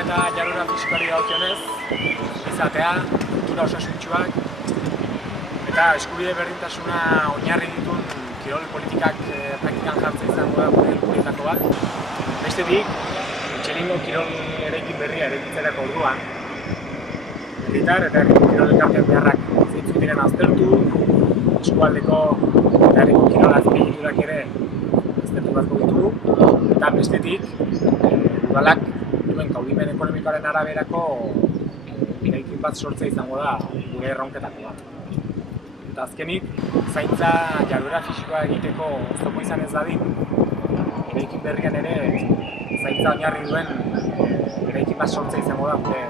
eta jarduera fisikoari dagokionez, izatea, kultura osasuntsuak eta eskubide berdintasuna oinarri dituen kirol politikak praktikan jartzen izango da gure helburuetako bat. Bestetik, Txelingo kirol eraikin berria eraikitzerako orduan, herritar eta herriko kirol elkarteen beharrak zeintzuk diren aztertu, eskualdeko eta herriko kirol azpiegiturak ere aztertu beharko ditugu, eta bestetik, udalak duen kaudimen ekonomikoaren araberako eraikin bat sortzea izango da gure erronketako bat. Eta azkenik, zaintza jarduera fisikoa egiteko oztopo izan ez dadin, eraikin berrian ere zaintza oinarri duen eraikin bat sortzea izango da gure